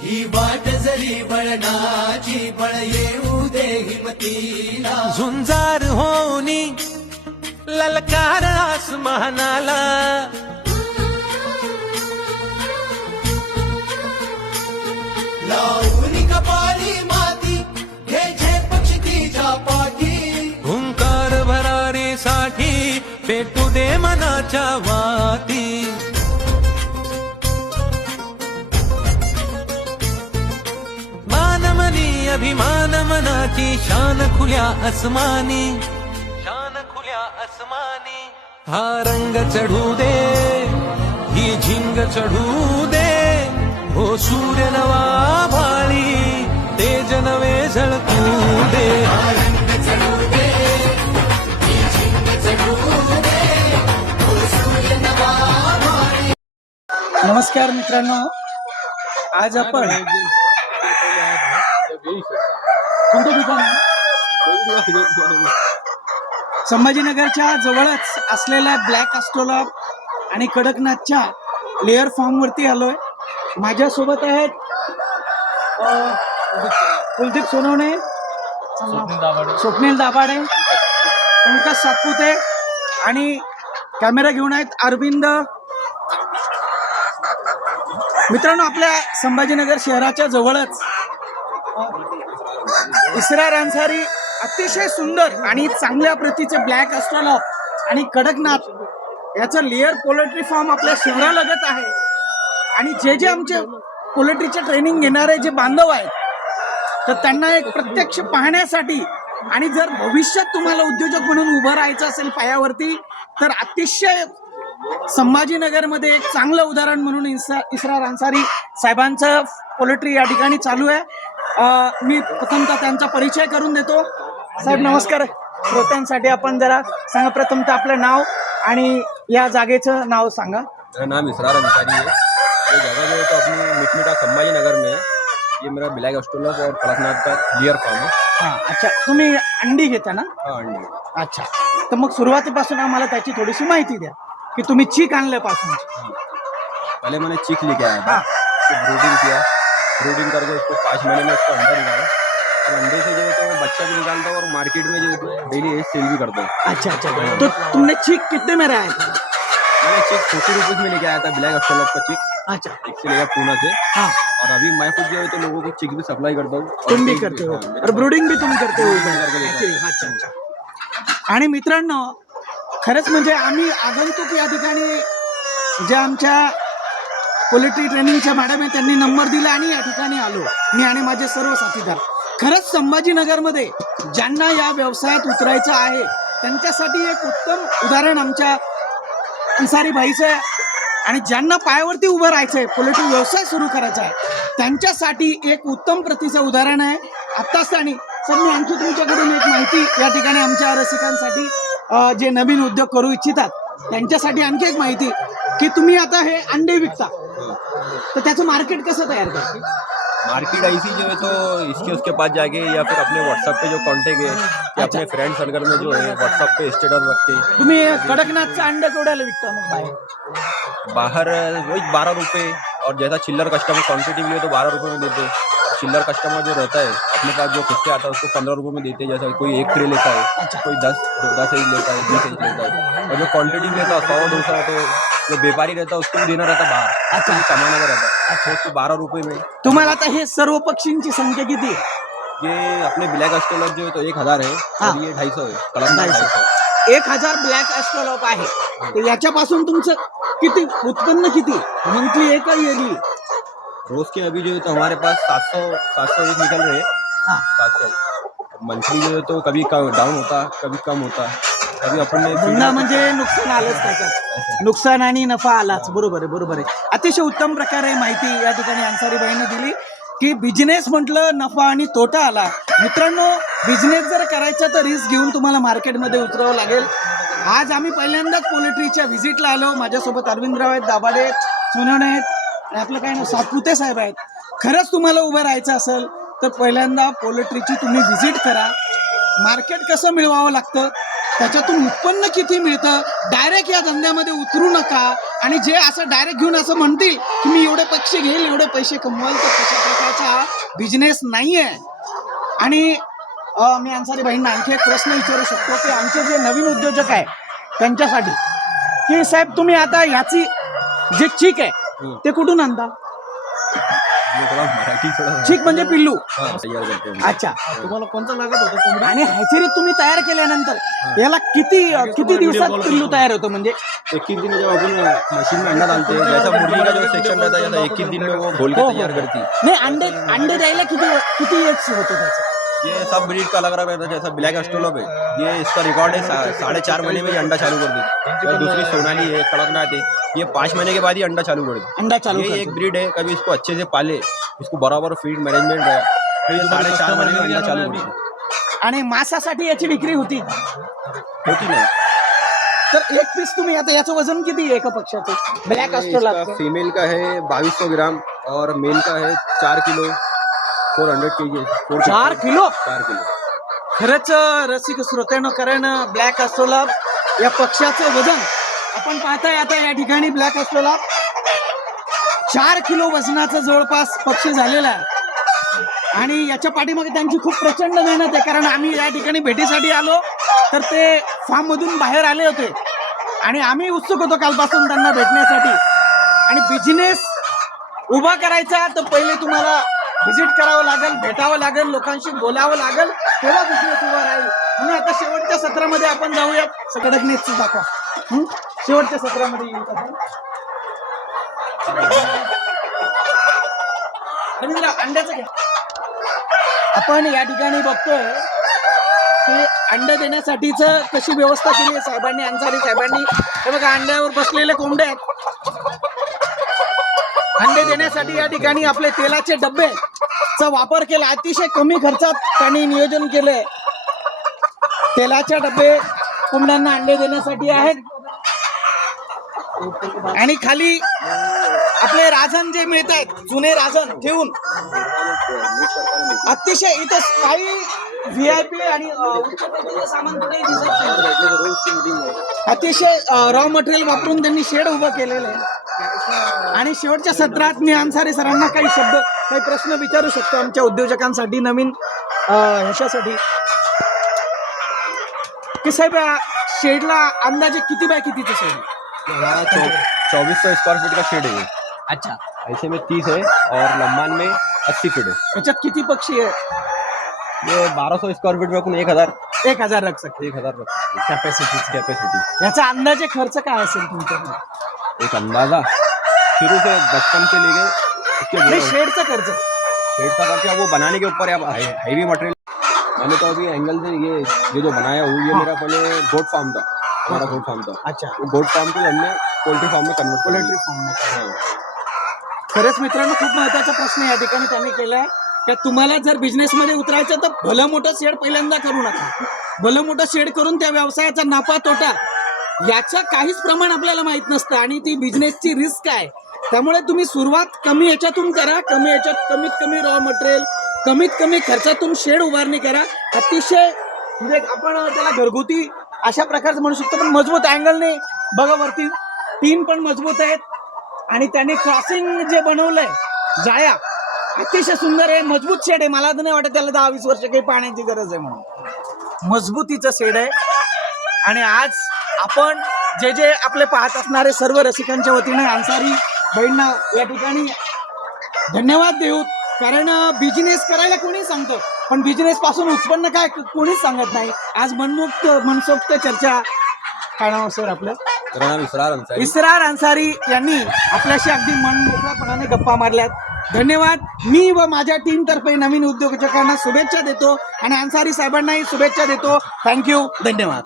ही वाट जरी वळणाची बळ येऊ दे हिमतीला. झुंजार होनी ललकार आसमानाला. लावून कपाळी मनाची शान खुल्या अस्मानी शान खुल्या अस्मानी हा रंग चढू दे ही झिंग चढू दे. हो सूर्य नवा भाळी तेज नवे झळकू दे. रंग चढू दे ही झिंग चढू दे. हो सूर्य नवा माळी. नमस्कार मित्रांनो. आज आपण कोणतं ठिकाण? संभाजीनगरच्या जवळच असलेल्या ब्लॅक अस्ट्रोलॉब आणि कडकनाथच्या लेअर फॉर्म वरती आलोय. माझ्यासोबत आहेत कुलदीप सोनवणे स्वप्नील दाभाडे. पंकज सातपुते आणि कॅमेरा घेऊन आहेत अरविंद. मित्रांनो आपल्या संभाजीनगर शहराच्या जवळच इसरार अन्सारी अतिशय सुंदर आणि चांगल्या प्रतीचे ब्लॅक अस्ट्रॉलॉप आणि कडकनाथ याचं लेअर पोल्ट्री फार्म आपल्या शहरालगत आहे. आणि जे जे आमचे पोल्ट्रीचे ट्रेनिंग घेणारे जे बांधव आहेत तर त्यांना एक प्रत्यक्ष पाहण्यासाठी आणि जर भविष्यात तुम्हाला उद्योजक म्हणून उभं राहायचं असेल पायावरती तर अतिशय संभाजीनगरमध्ये एक चांगलं उदाहरण म्हणून इस्रा इसरार अन्सारी साहेबांचं पोल्ट्री या ठिकाणी चालू आहे. मी प्रथमतः त्यांचा परिचय करून देतो. साहेब नमस्कार. श्रोत्यांसाठी आपण जरा सांगा प्रथमतः आपलं नाव आणि या जागेचं नाव सांगा. मेरा नाम इसरार अंसारी है। ये जगह जो है तो अपनी मिटमिटा संभाजी नगर में है। ये मेरा ब्लैक अस्टोलप और कड़कनाथ का डियर फार्म है। हां अच्छा तुम्ही अंडी घेता ना? हाँ अंडी अच्छा तर मग सुरुवातीपासून आम्हाला त्याची थोडीशी माहिती द्या की तुम्ही चीक आणल्यापासून. पहले मैंने चीक लेके आया था हाँ। Brooding KIA. ब्रूडिंग करके उसको पाँच महीने में उसको अंडा निकाला। अब अंडे से जो है तो बच्चा भी निकालता हूँ और मार्केट में जो है डेली एज सेल भी करता हूँ। अच्छा अच्छा तो तुमने चीक कितने में रहा है? मैंने चीक फोर्टी रुपीज़ में लेके आया था ब्लैक अस्टोलप का चीक अच्छा। एक से लेकर पूना से। हाँ। और अभी मैं खुद जो है तो लोगों को चिक भी सप्लाई करता हूँ। और तुम भी करते हो। और ब्रूडिंग भी तुम करते हो. आणि मित्रांनो खरंच म्हणजे आम्ही आगंतुक या ठिकाणी ज्या आमच्या पोलिट्री ट्रेनिंगच्या मॅडम आहे त्यांनी नंबर दिला आणि या ठिकाणी आलो. मी आणि माझे सर्व साथीदार. खरंच संभाजीनगरमध्ये ज्यांना या व्यवसायात उतरायचं आहे त्यांच्यासाठी एक उत्तम उदाहरण आमच्या अन्सारी भाईचं आहे. आणि ज्यांना पायावरती उभं राहायचं आहे पोलिट्री व्यवसाय सुरू करायचा आहे त्यांच्यासाठी एक उत्तम प्रतीचं उदाहरण आहे. आत्ताच आणि सर मी आणखी तुमच्याकडून एक माहिती या ठिकाणी आमच्या रसिकांसाठी जे नवीन उद्योग करू इच्छितात त्यांच्यासाठी आणखी एक माहिती. की तुम्ही आता हे अंडे विकता. तो त्याचं मार्केट कसं तयार करता? मार्केट ऐसी जो है तो इसके उसके पास जाके या फिर अपने व्हाट्सएप पे जो कॉन्टेक्ट है या अपने फ्रेंड सर्कल में जो है व्हाट्सएप पे स्टेटस रखते हैं। तुम्ही कडकनाथचं अंड केवढ्याला विकता मग बाहेर? बाहर वही बारह रुपये और जैसा चिल्लर कस्टमर क्वांटिटी मिले तो बारह रुपये में देते हैं। चिल्लर कस्टमर जो रहता है अपने पास जो किस्से आता है उसको पंद्रह रुपये में देते हैं। जैसा कोई एक ट्रे लेता है कोई दस दस एज लेता है बीस एज लेता है। और जो क्वांटिटी लेता है सौ दो सौ तो जो व्यापारी रहता है उसको भी देना रहता बाहर। अच्छा। कमाने का रहता। है अच्छा। उसको बारह रुपये में। तुम्हाला आता हे सर्व पक्षींची संख्या किती आहे ये अपने ब्लैक अस्टोलर जो है तो एक हजार है हाँ। और ये ढाई सौ है ढाई 250 सौ। एक हजार ब्लॅक ॲस्ट्रोलॉप आहे। तर याच्यापासून तुमचं किती उत्पन्न किती? मंथली आहे का इयरली रोज के अभी जो है तो हमारे पास सात सौ सात सौ एक निकल रहे हैं। हाँ। सात सौ। मंथली जो है तो कभी डाउन होता कभी कम होता। म्हणजे नुकसान आलंच त्याच्यात. नुकसान आणि नफा आलाच. बरोबर आहे बरोबर आहे. अतिशय उत्तम प्रकारे माहिती या ठिकाणी अन्सारीबाईंनी दिली की बिझनेस म्हटलं नफा आणि तोटा आला. मित्रांनो बिझनेस जर करायचा तर रिस्क घेऊन तुम्हाला मार्केटमध्ये उतरावं लागेल. आज आम्ही पहिल्यांदाच पोल्ट्रीच्या व्हिजिटला आलो. माझ्यासोबत अरविंदराव आहेत दाभाडे आहेत, सोनवणे आहेत आणि आपलं काय ना सातपुते साहेब आहेत. खरंच तुम्हाला उभं राहायचं असेल तर पहिल्यांदा पोल्ट्रीची तुम्ही व्हिजिट करा. मार्केट कसं मिळवावं लागतं? त्याच्यातून उत्पन्न किती मिळतं? डायरेक्ट या धंद्यामध्ये उतरू नका. आणि जे असं डायरेक्ट घेऊन असं म्हणतील की मी एवढे पैसे घेईल एवढे पैसे कमवाल तर तशा प्रकारचा बिझनेस नाहीये. आणि अं, मी अन्सारी बहिणींना आणखी एक प्रश्न विचारू शकतो की आमचे जे नवीन उद्योजक आहे त्यांच्यासाठी. की साहेब तुम्ही आता ह्याची जे चीक आहे ते कुठून आणता? चीक म्हणजे पिल्लू हा, तयार करतो मी. अच्छा तुम्हाला कोणता लागत होता कोंबडी आणि हॅचरी तुम्ही तयार केल्यानंतर याला किती किती दिवसात पिल्लू तयार होतं म्हणजे इक्कीस दिन जब अपन मशीन में अंडा डालते हैं जैसा मुर्गी का जो सेक्शन रहता है इक्कीस दिन में वो घोल हो, के तैयार करती है नाही अंडे अंडे द्यायला किती किती एज होतं त्याचं ये सब ब्रीड का अलग अलग रहता है जैसा ब्लैक एस्ट्रोलॉप है। ये इसका रिकॉर्ड है साढ़े चार महीने में ये अंडा चालू कर देती और दूसरी सोनाली है कड़कनाथ है। ये पाँच महीने के बाद ही अंडा चालू कर देती अंडा चालू ये. एक ब्रीड है कभी इसको अच्छे से पाले इसको बराबर फीड मैनेजमेंट है तो ये साढ़े चार महीने में अंडा चालू करती है आणि मांसासाठी याची विक्री होती. होती नहीं तर एक पीस तुम्ही आता याचं वजन किती आहे एका पक्षाचं ब्लॅक असतो फीमेल का है बाईस सौ ग्राम और मेल का है चार kilo. Four hundred K G four चार किलो? चार किलो. खरंच रसिक श्रोत्यानं कारण ब्लॅक अस्ट्रोलाब या पक्षाचं वजन आपण पाहताय आता या ठिकाणी ब्लॅक अस्ट्रोलाब चार किलो वजनाचं जवळपास पक्षी झालेला आहे. आणि याच्या पाठीमागे त्यांची खूप प्रचंड मेहनत आहे कारण आम्ही या ठिकाणी भेटीसाठी आलो तर ते फार्म मधून बाहेर आले होते. आणि आम्ही उत्सुक होतो कालपासून त्यांना भेटण्यासाठी. आणि बिझनेस उभा करायचा तर पहिले तुम्हाला व्हिजिट करावं लागेल भेटावं लागेल लोकांशी बोलावं लागेल तेव्हा बिझनेस उभा राहील. म्हणून आता शेवटच्या सत्रामध्ये आपण जाऊयात. सगळ्यात नेटचं दाखवा. शेवटच्या सत्रामध्ये येऊ अंड्याचं घ्या. आपण या ठिकाणी बघतोय की अंड देण्यासाठीच कशी व्यवस्था केली आहे साहेबांनी अन्सारी साहेबांनी? हे बघा अंड्यावर बसलेले कोंबडे आहेत. अंडे देण्यासाठी या ठिकाणी आपले तेलाचे डब्बे चा वापर केला. अतिशय कमी खर्चात त्यांनी नियोजन केले. तेलाचे डब्बे कोंबड्यांना अंडे देण्यासाठी आहेत. आणि खाली आपले राजन जे मिळत आहेत जुने राजन ठेवून. अतिशय इथं काही व्ही आय पी आणि सामान अतिशय रॉ मटेरियल वापरून त्यांनी शेड उभं केलेलं आहे. आणि शेवटच्या सत्रात मी अन्सारी सरांना काही शब्द काही प्रश्न विचारू शकतो आमच्या उद्योजकांसाठी नवीन ह्याच्यासाठी. की साहेब शेडला अंदाजे किती बाय कितीचं शेड? आहे? चौबीस सौ स्क्वायर फीट का शेड है? ये अच्छा. ऐसे में तीस है और लंबान में अस्सी फीट है याच्यात किती पक्षी आहे? ये बारह सौ स्क्वायर फीट में अपन एक हजार. एक हजार रख सकते. एक हजार रख सकते. कैपेसिटी कैपेसिटी याचा अंदाजे खर्च काय असेल तुमच्या एक अंदाजा? शुरू से बचपन से लेके जो शेडचा खर्च शेड का करके वो बनाने के ऊपर है हैवी मटेरियल मैंने तो अभी एंगल से ये ये जो बनाया हूँ ये मेरा पहले गोट फार्म था हमारा गोट फार्म था। अच्छा। गोट फार्म को हमने पोल्ट्री फार्म में कन्वर्ट पोल्ट्री फार्म खरंच मित्रांनो खूप महत्त्वाचा प्रश्न या ठिकाणी त्यांनी केलाय की तुम्हाला जर बिझनेस मध्ये उतरायचं तर भलं मोठं शेड पहिल्यांदा करू नका. भलं मोठं शेड करून त्या व्यवसायाचा नफा तोटा याचं काहीच प्रमाण आपल्याला माहीत नसतं आणि ती बिझनेसची रिस्क आहे त्यामुळे तुम्ही सुरुवात कमी याच्यातून करा. कमी याच्यात कमीत कमी रॉ मटेरियल कमीत कमी खर्चातून शेड उभारणी करा. अतिशय म्हणजे आपण त्याला घरगुती अशा प्रकारचं म्हणू शकतो पण मजबूत अँगलने बघा वरती. तीन पण मजबूत आहेत. आणि त्यांनी क्रॉसिंग जे बनवलंय जाळ्या अतिशय सुंदर आहे. मजबूत शेड आहे. मला तर नाही वाटत त्याला दहा वीस वर्ष काही पाण्याची गरज आहे म्हणून. मजबूतीचं शेड आहे. आणि आज आपण जे जे आपले पाहत असणारे सर्व रसिकांच्या वतीने अन्सारी बहिणींना या ठिकाणी धन्यवाद देऊ. कारण बिझनेस करायला कोणी सांगतं. पण बिझनेस पासून उत्पन्न काय कोणीच सांगत नाही. आज मनमुक्त मनसोक्त चर्चा काय नाव सर आपलं? इसरार अन्सारी. यांनी आपल्याशी अगदी मन मोकळ्यापणाने गप्पा मारल्यात. धन्यवाद. मी व माझ्या टीम तर्फे नवीन उद्योजकांना शुभेच्छा देतो. आणि अन्सारी साहेबांनाही शुभेच्छा देतो. थँक्यू धन्यवाद.